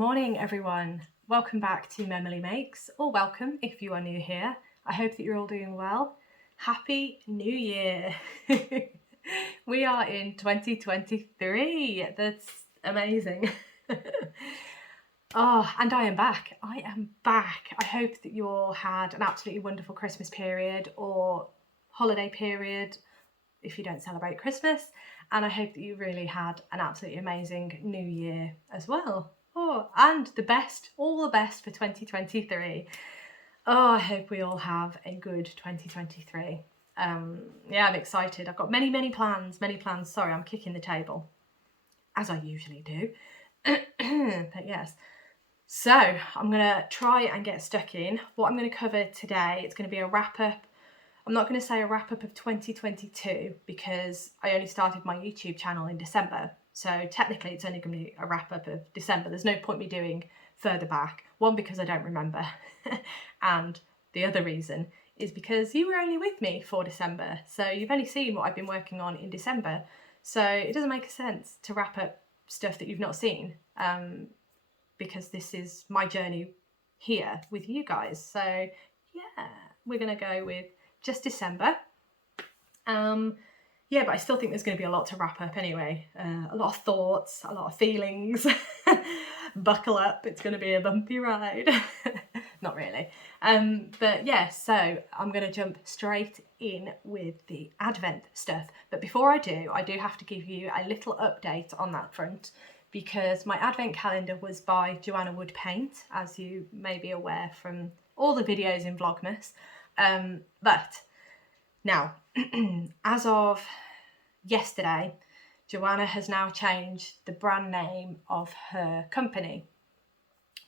morning, everyone. Welcome back to MemilyMakes, or welcome if you are new here. I hope that you're all doing well. Happy New Year. We are in 2023. That's amazing. Oh, and I am back. I hope that you all had an absolutely wonderful Christmas period or holiday period if you don't celebrate Christmas. And I hope that you really had an absolutely amazing New Year as well. Oh, and all the best for 2023. Oh, I hope we all have a good 2023. Yeah, I'm excited. I've got many plans. Sorry, I'm kicking the table, as I usually do. But yes. So I'm going to try and get stuck in. What I'm going to cover today, it's going to be a wrap-up. I'm not going to say a wrap-up of 2022 because I only started my YouTube channel in December. So technically it's only going to be a wrap-up of December. There's no point me doing further back. One, because I don't remember. And the other reason is because you were only with me for December. So you've only seen what I've been working on in December. So it doesn't make sense to wrap up stuff that you've not seen. Because this is my journey here with you guys. So yeah, we're going to go with just December. Yeah, but I still think there's going to be a lot to wrap up anyway. A lot of thoughts, a lot of feelings. Buckle up, it's going to be a bumpy ride. Not really. But yeah, so I'm going to jump straight in with the Advent stuff. But before I do have to give you a little update on that front, because my Advent calendar was by Joanna Wood Paint, as you may be aware from all the videos in Vlogmas. But now, as of yesterday, Joanna has now changed the brand name of her company.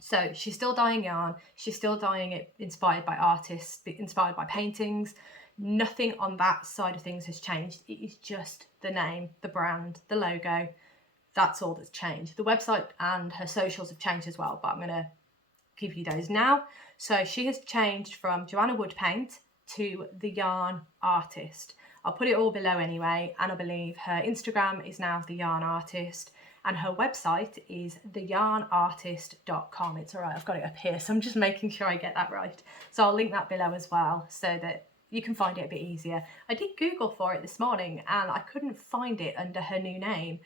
So she's still dyeing yarn, she's still dyeing it inspired by artists, inspired by paintings. Nothing on that side of things has changed. It is just the name, the brand, the logo. That's all that's changed. The website and her socials have changed as well, but I'm going to give you those now. So she has changed from Joanna Wood Paint to The Yarn Artist. I'll put it all below anyway, and I believe her Instagram is now The Yarn Artist, and her website is theyarnartist.com. It's all right, I've got it up here, so I'm just making sure I get that right. So I'll link that below as well, so that you can find it a bit easier. I did Google for it this morning, and I couldn't find it under her new name.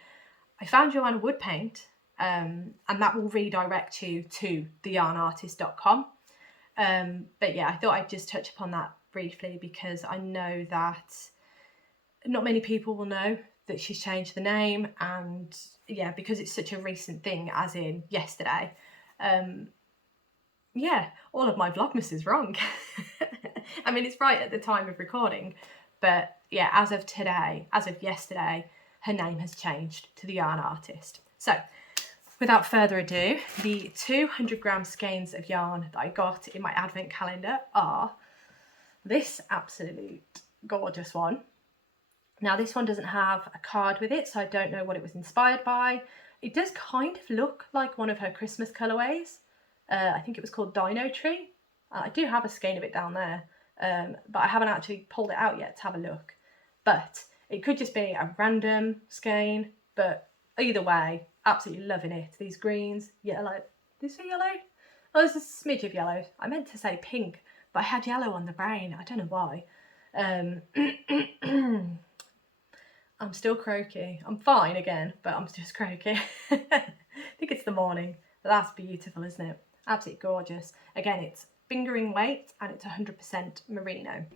I found Joanna Wood Paint, and that will redirect you to theyarnartist.com. But yeah, I thought I'd just touch upon that briefly because I know that not many people will know that she's changed the name, and yeah, because it's such a recent thing, as in yesterday. Yeah, all of my Vlogmas is wrong. I mean, it's right at the time of recording, but yeah, as of yesterday, her name has changed to The Yarn Artist. So, without further ado, the 200 gram skeins of yarn that I got in my Advent calendar are this absolute gorgeous one. Now, this one doesn't have a card with it, so I don't know what it was inspired by. It does kind of look like one of her Christmas colourways. I think it was called Dino Tree. I do have a skein of it down there, but I haven't actually pulled it out yet to have a look. But it could just be a random skein, but either way, absolutely loving it. These greens, yellow. Did you say yellow? Oh, there's a smidge of yellow. I meant to say pink, but I had yellow on the brain. I don't know why. I'm still croaky. I'm fine again, but I'm just croaky. I think it's the morning. But that's beautiful, isn't it? Absolutely gorgeous. Again, it's fingering weight and it's 100% merino.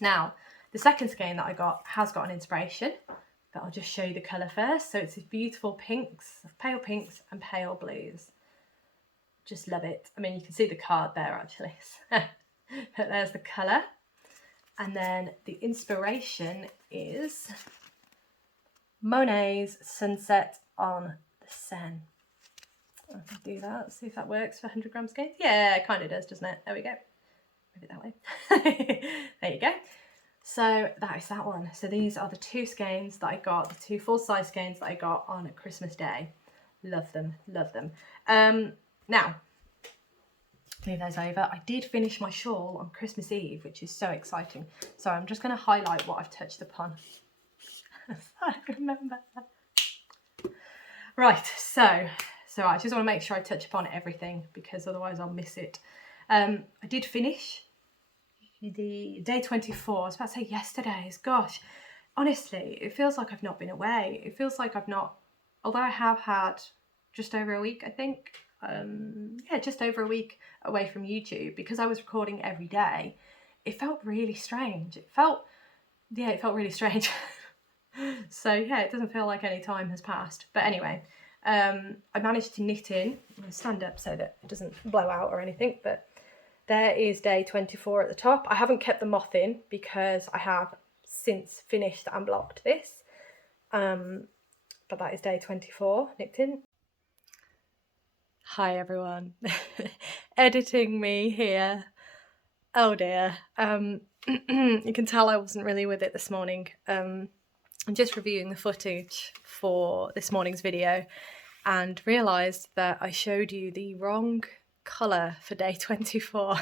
Now, the second skein that I got has got an inspiration, but I'll just show you the colour first. So it's these beautiful pinks, pale pinks and pale blues. Just love it. I mean, you can see the card there actually. But there's the colour. And then the inspiration is Monet's Sunset on the Seine. I can do that, see if that works for 100 gram skeins. Yeah, it kind of does, doesn't it? There we go. Move it that way. There you go. So that is that one. So these are the two skeins that I got, the two full-size skeins that I got on Christmas Day. Love them, love them. Now, move those over. I did finish my shawl on Christmas Eve, which is so exciting. So I'm just going to highlight what I've touched upon. I remember. Right, so So I just want to make sure I touch upon everything because otherwise I'll miss it. I did finish the day 24. I was about to say yesterday's. Gosh, honestly, it feels like I've not been away. It feels like I've not, although I have had just over a week, I think. Yeah, just over a week away from YouTube because I was recording every day. It felt really strange. It felt really strange. So yeah, it doesn't feel like any time has passed. But anyway, I managed to knit in. I'm going to stand up so that it doesn't blow out or anything, but there is day 24 at the top. I haven't kept the moth in because I have since finished and blocked this. But that is day 24 knit in. Hi everyone. Editing me here. Oh dear. You can tell I wasn't really with it this morning. I'm just reviewing the footage for this morning's video and realised that I showed you the wrong colour for day 24.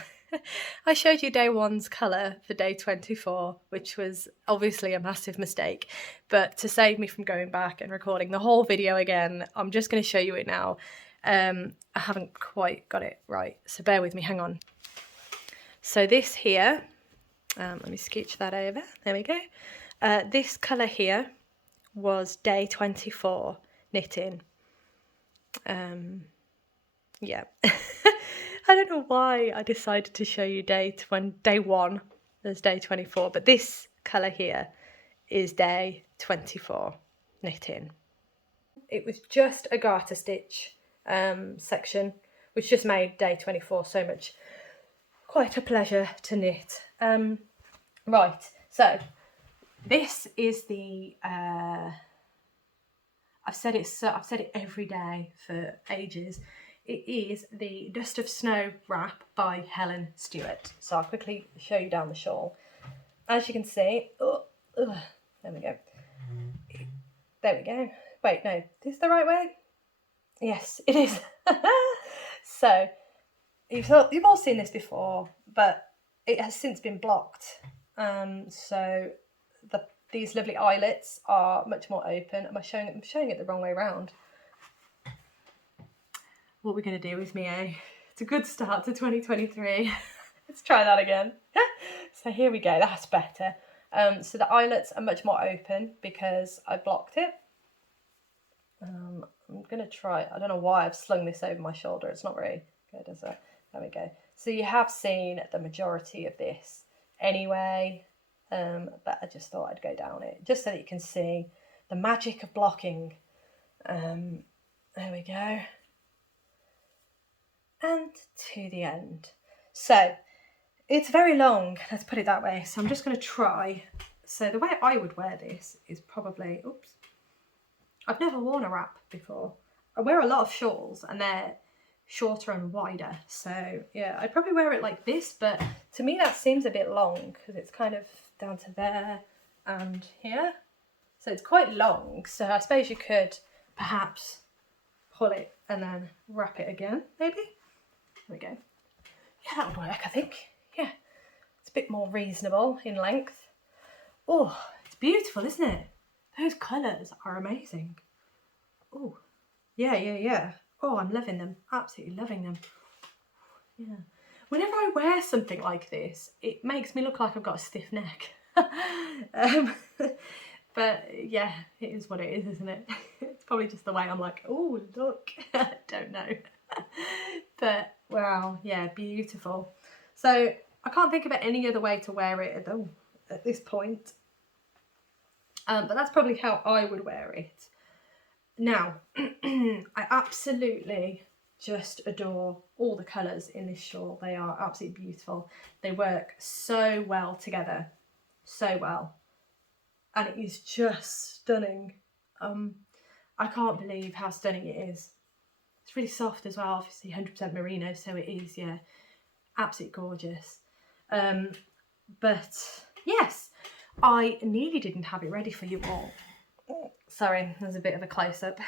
I showed you day 1's colour for day 24, which was obviously a massive mistake, but to save me from going back and recording the whole video again, I'm just going to show you it now. I haven't quite got it right, so bear with me, hang on. So this here, let me scooch that over, there we go. This colour here was day 24 knitting. Yeah. I don't know why I decided to show you day 1 as day 24, but this colour here is day 24 knitting. It was just a garter stitch section, which just made day 24 so much, quite a pleasure to knit. Right, so this is the, I've said it every day for ages. It is the Dust of Snow wrap by Helen Stewart. So I'll quickly show you down the shawl. As you can see, there we go. There we go. Wait, no, is this the right way? Yes, it is. So you've all seen this before, but it has since been blocked. So these lovely eyelets are much more open. I'm showing it the wrong way around. What we're going to do with me, eh? It's a good start to 2023. Let's try that again. So here we go, that's better. So the eyelets are much more open because I blocked it. I'm going to try, I don't know why I've slung this over my shoulder. It's not very good, is it? There we go. So you have seen the majority of this anyway, but I just thought I'd go down it just so that you can see the magic of blocking. There we go. And to the end. So it's very long, let's put it that way. So I'm just going to try. So the way I would wear this is probably, oops, I've never worn a wrap before. I wear a lot of shawls and they're shorter and wider. So yeah, I'd probably wear it like this, but to me that seems a bit long because it's kind of down to there and here. So it's quite long. So I suppose you could perhaps pull it and then wrap it again, maybe. There we go. Yeah, that would work, I think. Yeah, it's a bit more reasonable in length. Oh, it's beautiful, isn't it? Those colours are amazing. Oh, yeah. Oh, I'm loving them. Absolutely loving them. Yeah. Whenever I wear something like this, it makes me look like I've got a stiff neck. But yeah, it is what it is, isn't it? It's probably just the way I'm like, oh, look. Don't know. But wow, yeah, beautiful. So I can't think of any other way to wear it at this point. But that's probably how I would wear it. Now, I absolutely just adore all the colours in this shawl. They are absolutely beautiful. They work so well together, so well. And it is just stunning. I can't believe how stunning it is. It's really soft as well, obviously 100% merino, so it is, yeah, absolutely gorgeous. But yes, I nearly didn't have it ready for you all. Sorry, there's a bit of a close-up.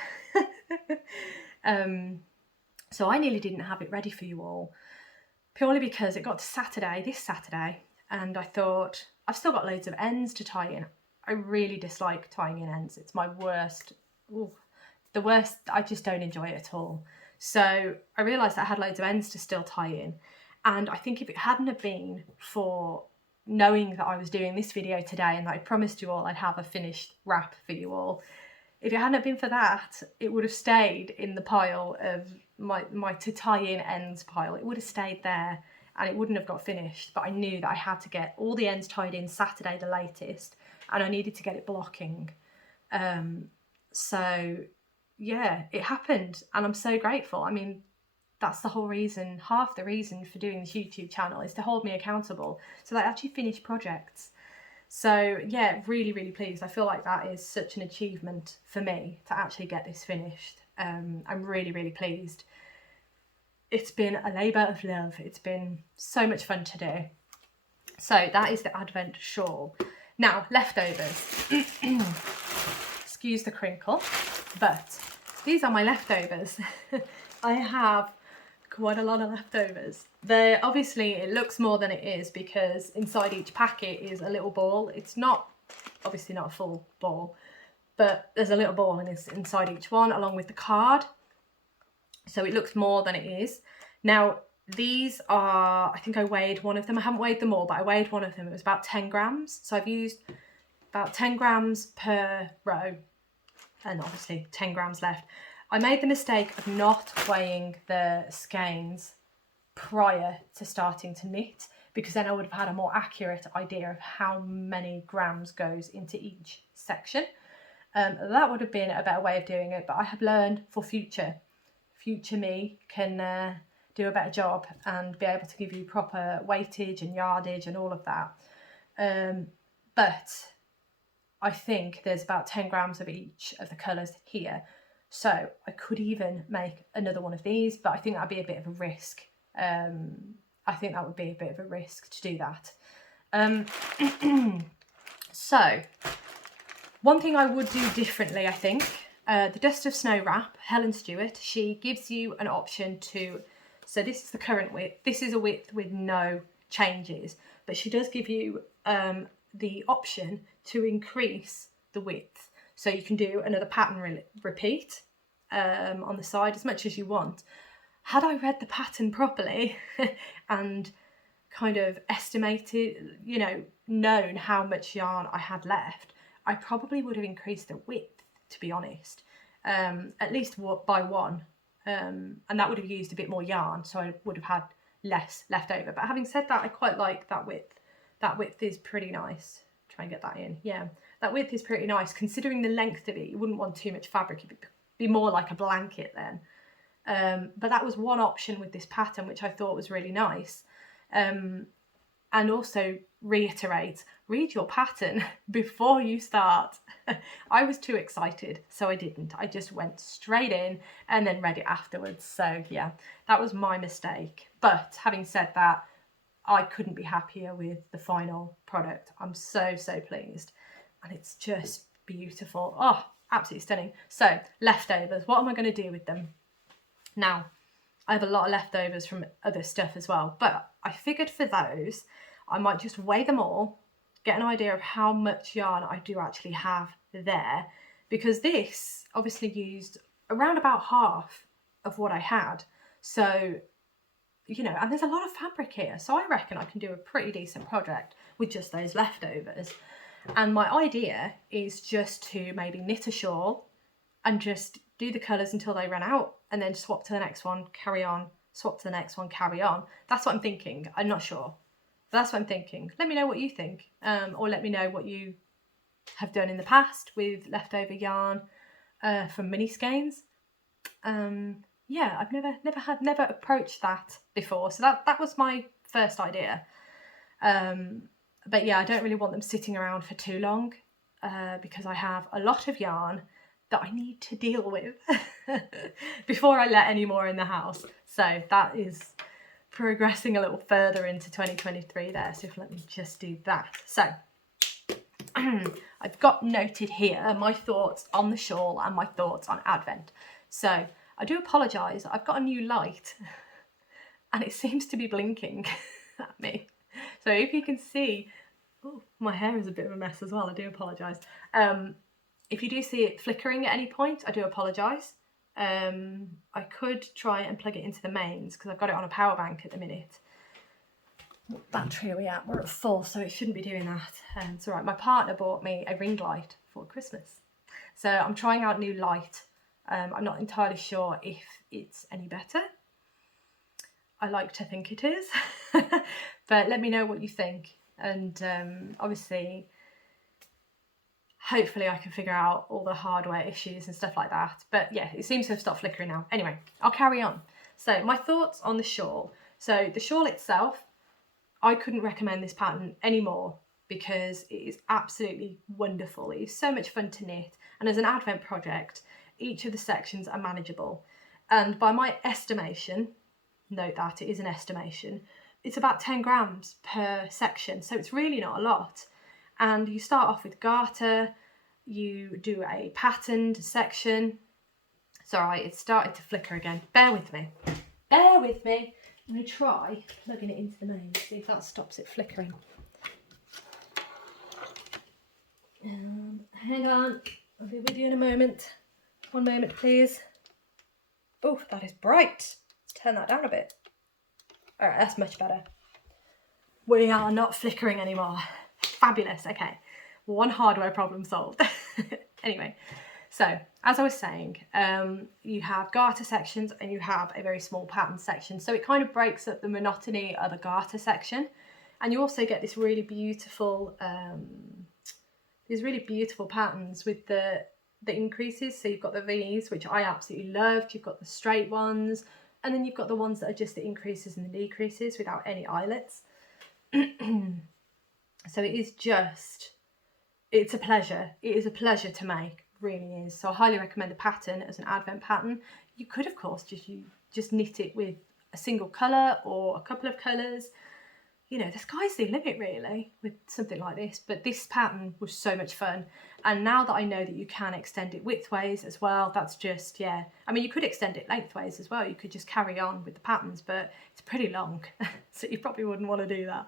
So I nearly didn't have it ready for you all, purely because it got to this Saturday, and I thought, I've still got loads of ends to tie in. I really dislike tying in ends. It's my worst, the worst, I just don't enjoy it at all. So I realised that I had loads of ends to still tie in. And I think if it hadn't have been for knowing that I was doing this video today and that I promised you all I'd have a finished wrap for you all, if it hadn't have been for that, it would have stayed in the pile of my to tie in ends pile. It would have stayed there and it wouldn't have got finished. But I knew that I had to get all the ends tied in Saturday the latest, and I needed to get it blocking. So yeah, it happened, and I'm so grateful. I mean, that's the whole reason, half the reason for doing this YouTube channel is to hold me accountable so that I actually finish projects. So yeah, really, really pleased. I feel like that is such an achievement for me to actually get this finished. I'm really, really pleased. It's been a labour of love. It's been so much fun to do. So that is the Advent shawl. Now, leftovers. Excuse the crinkle, but these are my leftovers. I have quite a lot of leftovers. They're obviously, it looks more than it is because inside each packet is a little ball. It's not, obviously not a full ball, but there's a little ball inside each one along with the card. So it looks more than it is. Now, these are, I think I weighed one of them. I haven't weighed them all, but I weighed one of them. It was about 10 grams. So I've used about 10 grams per row and obviously 10 grams left. I made the mistake of not weighing the skeins prior to starting to knit, because then I would have had a more accurate idea of how many grams goes into each section. That would have been a better way of doing it, but I have learned for future me can do a better job and be able to give you proper weightage and yardage and all of that. But I think there's about 10 grams of each of the colours here. So I could even make another one of these, but I think that'd be a bit of a risk. I think that would be a bit of a risk to do that. So one thing I would do differently, I think, the Dust of Snow wrap, Helen Stewart, she gives you an option to, so this is the current width. This is a width with no changes, but she does give you the option to increase the width. So you can do another pattern repeat on the side as much as you want. Had I read the pattern properly and kind of estimated, you know, known how much yarn I had left, I probably would have increased the width, to be honest, at least by one. And that would have used a bit more yarn, so I would have had less left over. But having said that, I quite like that width. That width is pretty nice. Try and get that in. Yeah, that width is pretty nice. Considering the length of it, you wouldn't want too much fabric. It'd be more like a blanket then. But that was one option with this pattern, which I thought was really nice. And also reiterate, read your pattern before you start. I was too excited, so I didn't. I just went straight in and then read it afterwards. So yeah, that was my mistake. But having said that, I couldn't be happier with the final product. I'm so, so pleased. And it's just beautiful. Oh, absolutely stunning. So leftovers, what am I going to do with them? Now, I have a lot of leftovers from other stuff as well, but I figured for those, I might just weigh them all, get an idea of how much yarn I do actually have there, because this obviously used around about half of what I had. So, you know, and there's a lot of fabric here, so I reckon I can do a pretty decent project with just those leftovers. And my idea is just to maybe knit a shawl and just do the colours until they run out, and then swap to the next one, carry on, swap to the next one, carry on. That's what I'm thinking. I'm not sure, but that's what I'm thinking. Let me know what you think, or let me know what you have done in the past with leftover yarn from mini skeins. Yeah, I've never approached that before, so that was my first idea. But yeah, I don't really want them sitting around for too long because I have a lot of yarn that I need to deal with before I let any more in the house. So that is progressing a little further into 2023 there. So let me just do that. So I've got noted here my thoughts on the shawl and my thoughts on Advent. So I do apologise, I've got a new light and it seems to be blinking at me. So if you can see, oh, my hair is a bit of a mess as well, I do apologise. If you do see it flickering at any point, I do apologise. I could try and plug it into the mains because I've got it on a power bank at the minute. What battery are we at? We're at 4, so it shouldn't be doing that. It's all right. My partner bought me a ring light for Christmas. So I'm trying out new light. I'm not entirely sure if it's any better. I like to think it is. But let me know what you think. And obviously, hopefully I can figure out all the hardware issues and stuff like that. But yeah, it seems to have stopped flickering now. Anyway, I'll carry on. So my thoughts on the shawl. So the shawl itself, I couldn't recommend this pattern anymore because it is absolutely wonderful. It is so much fun to knit. And as an Advent project, each of the sections are manageable. And by my estimation, note that it is an estimation, it's about 10 grams per section. So it's really not a lot. And you start off with garter, you do a patterned section. It's all right, it started to flicker again. Bear with me. Bear with me. I'm going to try plugging it into the main, see if that stops it flickering. Hang on, I'll be with you in a moment. 1 moment, please. Oh, that is bright. Let's turn that down a bit. All right, that's much better. We are not flickering anymore. Fabulous. Okay, one hardware problem solved. Anyway, so as I was saying, you have garter sections and you have a very small pattern section. So it kind of breaks up the monotony of a garter section, and you also get this really beautiful, these really beautiful patterns with the increases. So you've got the V's, which I absolutely loved. You've got the straight ones, and then you've got the ones that are just the increases and the decreases without any eyelets. So it is just, it's a pleasure. It is a pleasure to make, really is. So I highly recommend the pattern as an Advent pattern. You could, of course, just knit it with a single colour or a couple of colours. You know, the sky's the limit, really, with something like this. But this pattern was so much fun. And now that I know that you can extend it widthways as well, that's just, yeah. I mean, you could extend it lengthways as well. You could just carry on with the patterns, but it's pretty long. So you probably wouldn't want to do that.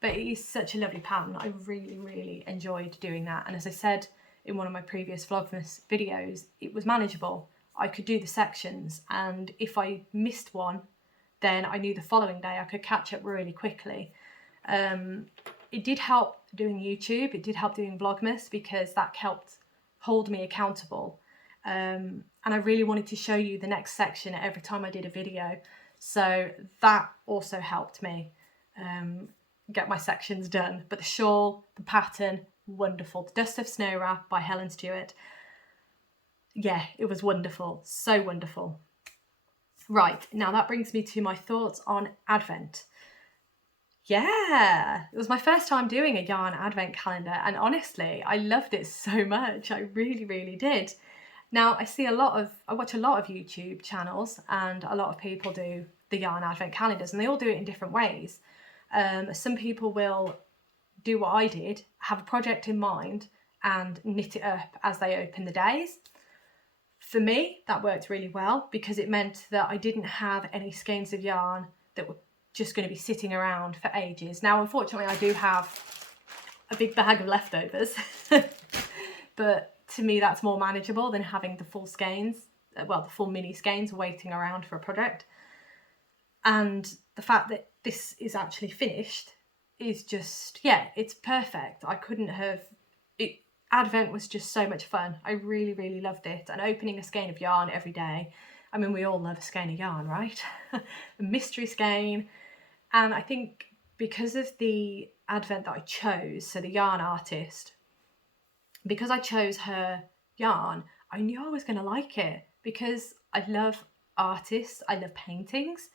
But it is such a lovely pattern. I really, really enjoyed doing that. And as I said in one of my previous Vlogmas videos, it was manageable. I could do the sections, and if I missed one, then I knew the following day I could catch up really quickly. It did help doing YouTube. It did help doing Vlogmas because that helped hold me accountable. And I really wanted to show you the next section every time I did a video. So that also helped me get my sections done. But the shawl, the pattern, wonderful. The Dust of Snow Wrap by Helen Stewart. Yeah, it was wonderful. So wonderful. Right, now that brings me to my thoughts on Advent. Yeah, it was my first time doing a yarn Advent calendar, and honestly, I loved it so much. I really, really did. Now, I watch a lot of YouTube channels, and a lot of people do the yarn Advent calendars, and they all do it in different ways. Some people will do what I did, have a project in mind and knit it up as they open the days. For me, that worked really well because it meant that I didn't have any skeins of yarn that were just going to be sitting around for ages. Now, unfortunately, I do have a big bag of leftovers, but to me, that's more manageable than having the full skeins, the full mini skeins waiting around for a project. And the fact that this is actually finished is just, yeah, it's perfect. I couldn't have, Advent was just so much fun. I really, really loved it. And opening a skein of yarn every day. I mean, we all love a skein of yarn, right? A mystery skein. And I think because of the Advent that I chose, so the yarn artist, because I chose her yarn, I knew I was going to like it because I love artists. I love paintings.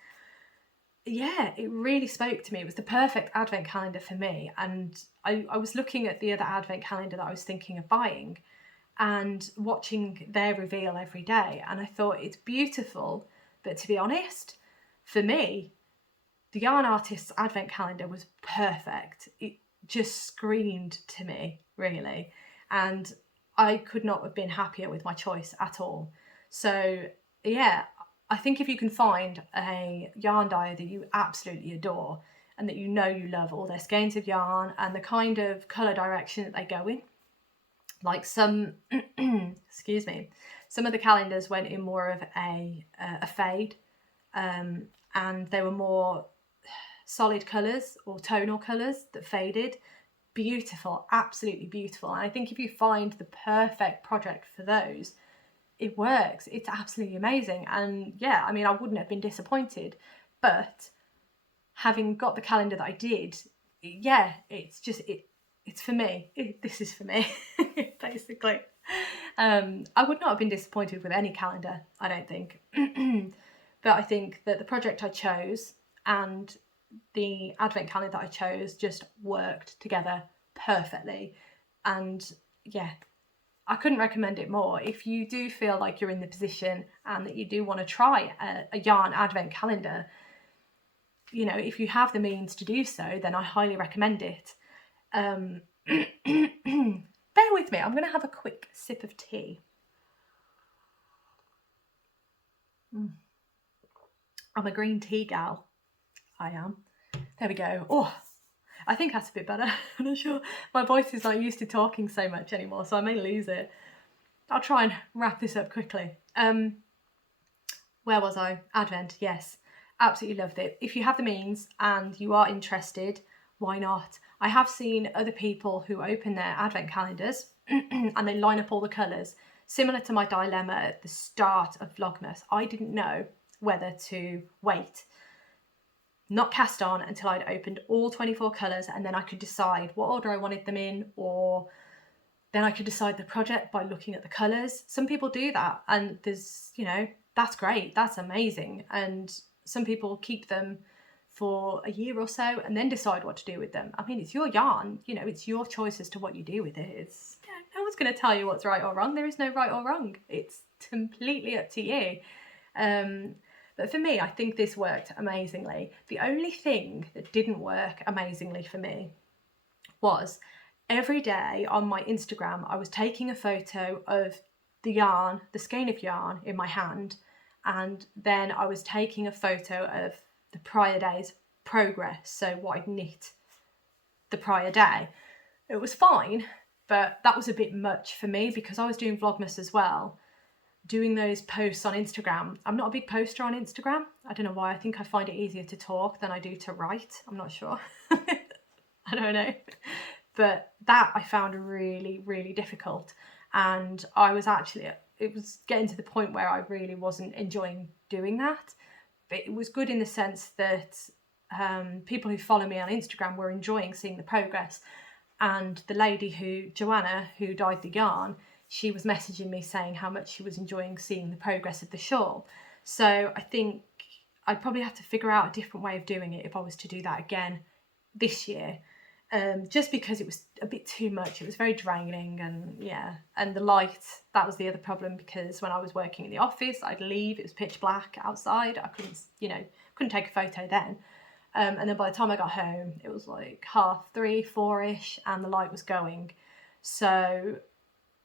Yeah, it really spoke to me. It was the perfect Advent calendar for me. And I was looking at the other Advent calendar that I was thinking of buying and watching their reveal every day. And I thought, it's beautiful. But to be honest, for me, the yarn artist's Advent calendar was perfect. It just screamed to me, really. And I could not have been happier with my choice at all. So, yeah, I think if you can find a yarn dyer that you absolutely adore and that you know you love all their skeins of yarn and the kind of colour direction that they go in, like some, excuse me, Some of the calendars went in more of a fade, and they were more solid colours or tonal colours that faded. Beautiful, absolutely beautiful. And I think if you find the perfect project for those, it works. It's absolutely amazing. And yeah, I mean, I wouldn't have been disappointed, but having got the calendar that I did, yeah, it's just, it's for me. This is for me, basically. I would not have been disappointed with any calendar, I don't think. But I think that the project I chose and the advent calendar that I chose just worked together perfectly. And yeah, I couldn't recommend it more. If you do feel like you're in the position and that you do want to try a yarn advent calendar, you know, if you have the means to do so, then I highly recommend it. Bear with me, I'm going to have a quick sip of tea. I'm a green tea gal. I am. There we go. Oh, I think that's a bit better. I'm not sure. My voice is not used to talking so much anymore, so I may lose it. I'll try and wrap this up quickly. Where was I? Advent, yes. Absolutely loved it. If you have the means and you are interested, why not? I have seen other people who open their advent calendars and they line up all the colours. Similar to my dilemma at the start of Vlogmas, I didn't know whether to wait, not cast on until I'd opened all 24 colours, and then I could decide what order I wanted them in, or then I could decide the project by looking at the colours. Some people do that, and there's, you know, that's great, that's amazing. And some people keep them for a year or so and then decide what to do with them. I mean, it's your yarn, you know, it's your choice as to what you do with it. It's, yeah, no one's going to tell you what's right or wrong. There is no right or wrong. It's completely up to you. But for me, I think this worked amazingly. The only thing that didn't work amazingly for me was every day on my Instagram, I was taking a photo of the yarn, the skein of yarn in my hand, and then I was taking a photo of the prior day's progress, so what I'd knit the prior day. It was fine, but that was a bit much for me because I was doing Vlogmas as well. Doing those posts on Instagram. I'm not a big poster on Instagram. I don't know why. I think I find it easier to talk than I do to write. I'm not sure. I don't know. But that I found really, really difficult. And I was actually, it was getting to the point where I really wasn't enjoying doing that. But it was good in the sense that people who follow me on Instagram were enjoying seeing the progress. And the lady Joanna, who dyed the yarn, she was messaging me saying how much she was enjoying seeing the progress of the shawl. So I think I'd probably have to figure out a different way of doing it if I was to do that again this year. Just because it was a bit too much. It was very draining, and yeah. And the light, that was the other problem, because when I was working in the office, I'd leave, it was pitch black outside. I couldn't, you know, couldn't take a photo then. And then by the time I got home, it was like 3:30, 4-ish, and the light was going. So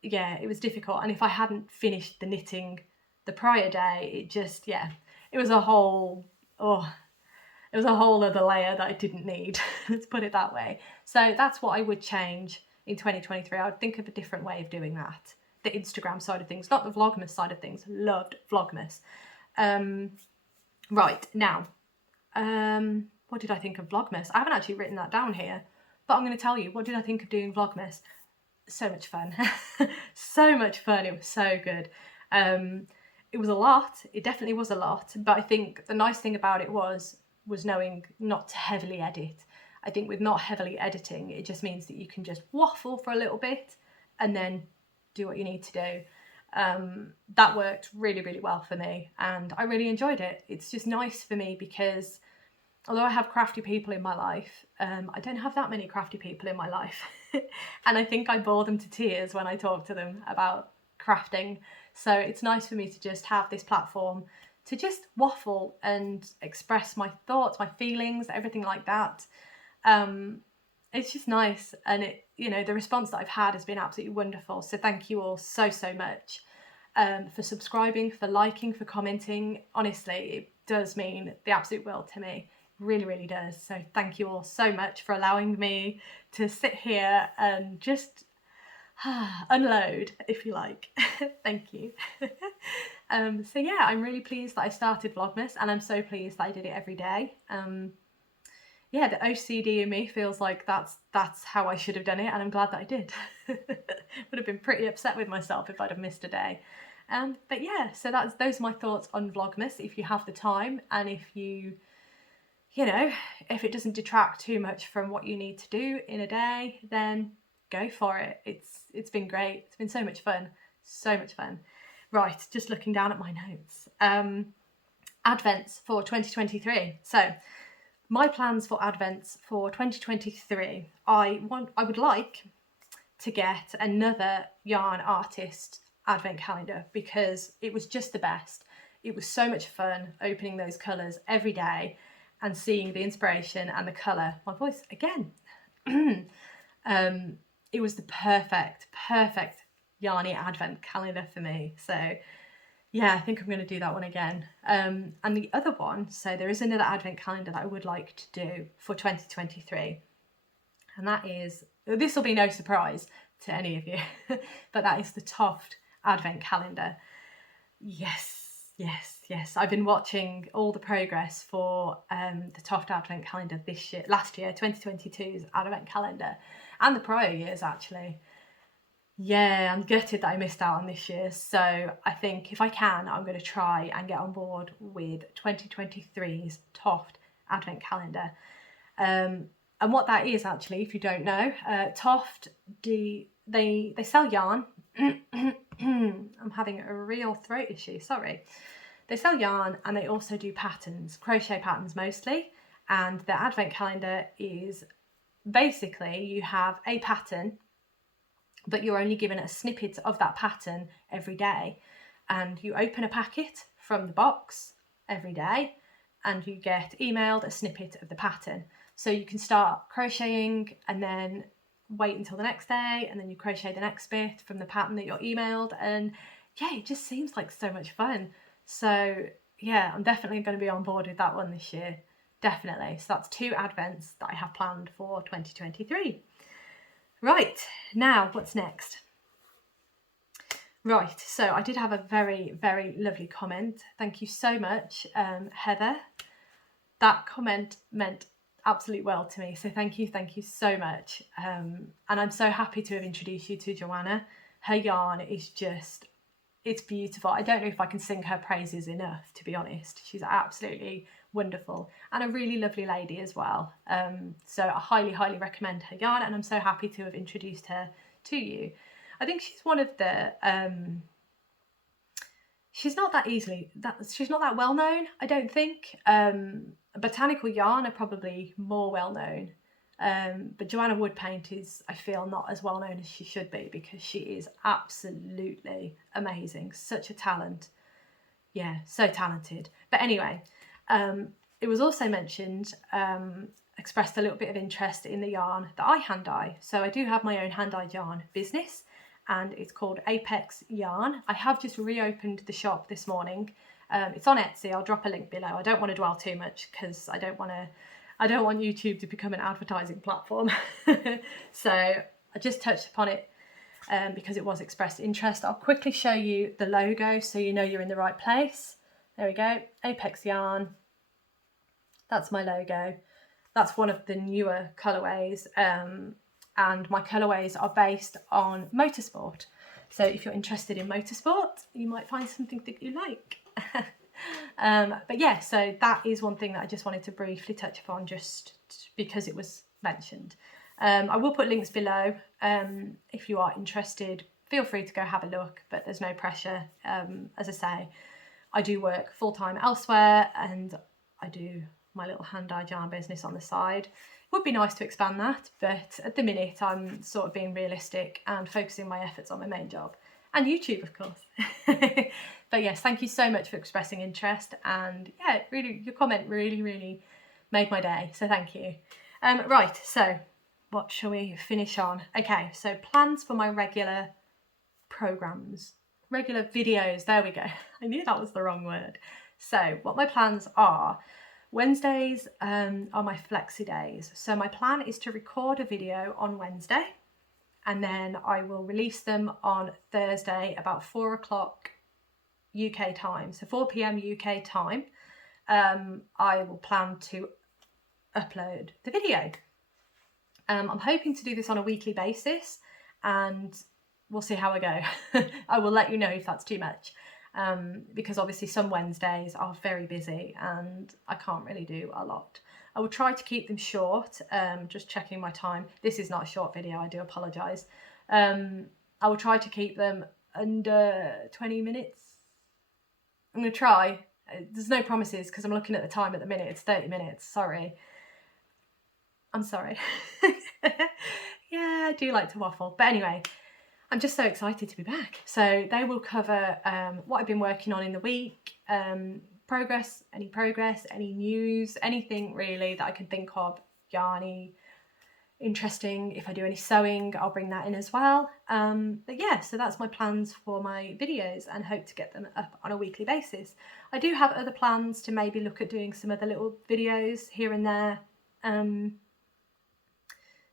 yeah, it was difficult. And if I hadn't finished the knitting the prior day, it just, yeah, it was a whole other layer that I didn't need. Let's put it that way. So that's what I would change in 2023. I would think of a different way of doing that. The Instagram side of things, not the Vlogmas side of things. Loved Vlogmas. Right, now, what did I think of Vlogmas? I haven't actually written that down here, but I'm going to tell you, what did I think of doing Vlogmas? So much fun. So much fun. It was so good. It was a lot. It definitely was a lot. But I think the nice thing about it was knowing not to heavily edit. I think with not heavily editing, it just means that you can just waffle for a little bit and then do what you need to do. That worked really, really well for me, and I really enjoyed it. It's just nice for me because although I have crafty people in my life, I don't have that many crafty people in my life. And I think I bore them to tears when I talk to them about crafting. So it's nice for me to just have this platform to just waffle and express my thoughts, my feelings, everything like that. It's just nice. And it, you know, the response that I've had has been absolutely wonderful. So thank you all so, so much for subscribing, for liking, for commenting. Honestly, it does mean the absolute world to me. Really, really does. So thank you all so much for allowing me to sit here and just unload, if you like. Thank you. So yeah, I'm really pleased that I started Vlogmas, and I'm so pleased that I did it every day. Yeah, the OCD in me feels like that's how I should have done it, and I'm glad that I did. Would have been pretty upset with myself if I'd have missed a day. But yeah, so those are my thoughts on Vlogmas. If you have the time, and if you know, if it doesn't detract too much from what you need to do in a day, then go for it. It's been great. It's been so much fun. So much fun. Right, just looking down at my notes. Advents for 2023. So my plans for Advents for 2023. I would like to get another yarn artist advent calendar, because it was just the best. It was so much fun opening those colours every day and seeing the inspiration and the colour. My voice again. It was the perfect yarny advent calendar for me. So yeah, I think I'm going to do that one again. And the other one, so there is another advent calendar that I would like to do for 2023. And that is, this will be no surprise to any of you, but that is the Toft advent calendar. Yes. I've been watching all the progress for the Toft advent calendar last year, 2022's advent calendar, and the prior years actually. Yeah, I'm gutted that I missed out on this year. So I think if I can, I'm going to try and get on board with 2023's Toft advent calendar. And what that is actually, if you don't know, Toft, they sell yarn. I'm having a real throat issue, sorry. They sell yarn, and they also do patterns, crochet patterns mostly. And their advent calendar is basically, you have a pattern, but you're only given a snippet of that pattern every day. And you open a packet from the box every day, and you get emailed a snippet of the pattern. So you can start crocheting and then wait until the next day, and then you crochet the next bit from the pattern that you're emailed. And yeah, it just seems like so much fun. So yeah, I'm definitely going to be on board with that one this year. Definitely. So that's 2 advents that I have planned for 2023. Right, now what's next? Right, so I did have a very lovely comment. Thank you so much, Heather. That comment meant absolute well to me, so thank you so much. And I'm so happy to have introduced you to Joanna. Her yarn is just, it's beautiful. I don't know if I can sing her praises enough, to be honest. She's absolutely wonderful, and a really lovely lady as well. So I highly recommend her yarn, and I'm so happy to have introduced her to you. I think she's one of the she's not that well known, I don't think. Botanical yarn are probably more well known, but Joanna Woodpaint is, I feel, not as well known as she should be, because she is absolutely amazing. Such a talent. Yeah, so talented. But anyway, it was also mentioned, expressed a little bit of interest in the yarn that I hand dye. So I do have my own hand dyed yarn business, and it's called Apex Yarn. I have just reopened the shop this morning. It's on Etsy. I'll drop a link below. I don't want to dwell too much, because I don't want YouTube to become an advertising platform. So I just touched upon it because it was expressed interest. I'll quickly show you the logo so you know you're in the right place. There we go, Apex Yarn. That's my logo. That's one of the newer colourways, and my colourways are based on motorsport. So if you're interested in motorsport, you might find something that you like. But yeah, so that is one thing that I just wanted to briefly touch upon, just because it was mentioned. I will put links below. If you are interested, feel free to go have a look, but there's no pressure. As I say, I do work full-time elsewhere, and I do my little hand-dyed yarn business on the side. It would be nice to expand that, but at the minute I'm sort of being realistic and focusing my efforts on my main job, and YouTube, of course. But yes, thank you so much for expressing interest, and yeah, really, your comment really made my day, so thank you. Right, so what shall we finish on? Okay, so plans for my regular programs, regular videos, there we go. I knew that was the wrong word. So what my plans are: Wednesdays are my flexi days. So my plan is to record a video on Wednesday, and then I will release them on Thursday about 4 o'clock UK time, so 4 p.m. UK time. I will plan to upload the video. I'm hoping to do this on a weekly basis, and we'll see how I go. I will let you know if that's too much, because obviously some Wednesdays are very busy and I can't really do a lot. I will try to keep them short, just checking my time. This is not a short video, I do apologise. I will try to keep them under 20 minutes. I'm going to try. There's no promises because I'm looking at the time at the minute. It's 30 minutes, sorry. I'm sorry. Yeah, I do like to waffle. But anyway, I'm just so excited to be back. So they will cover what I've been working on in the week, progress, any news, anything really that I can think of, yarny, interesting. If I do any sewing, I'll bring that in as well. But yeah, so that's my plans for my videos, and hope to get them up on a weekly basis. I do have other plans to maybe look at doing some other little videos here and there.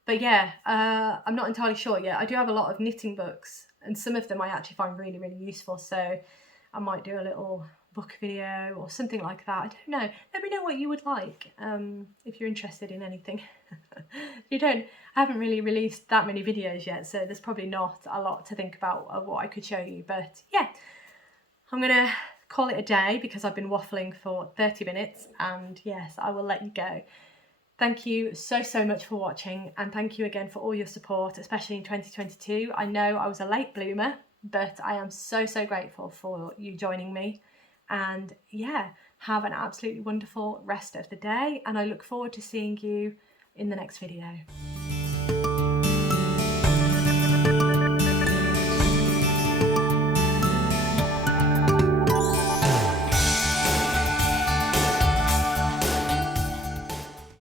But yeah, I'm not entirely sure yet. I do have a lot of knitting books, and some of them I actually find really, really useful. So I might do a little book video or something like that. I don't know. Let me know what you would like, if you're interested in anything. I haven't really released that many videos yet, so there's probably not a lot to think about of what I could show you. But yeah, I'm going to call it a day because I've been waffling for 30 minutes, and yes, I will let you go. Thank you so much for watching, and thank you again for all your support, especially in 2022. I know I was a late bloomer, but I am so grateful for you joining me. And yeah, have an absolutely wonderful rest of the day, and I look forward to seeing you in the next video.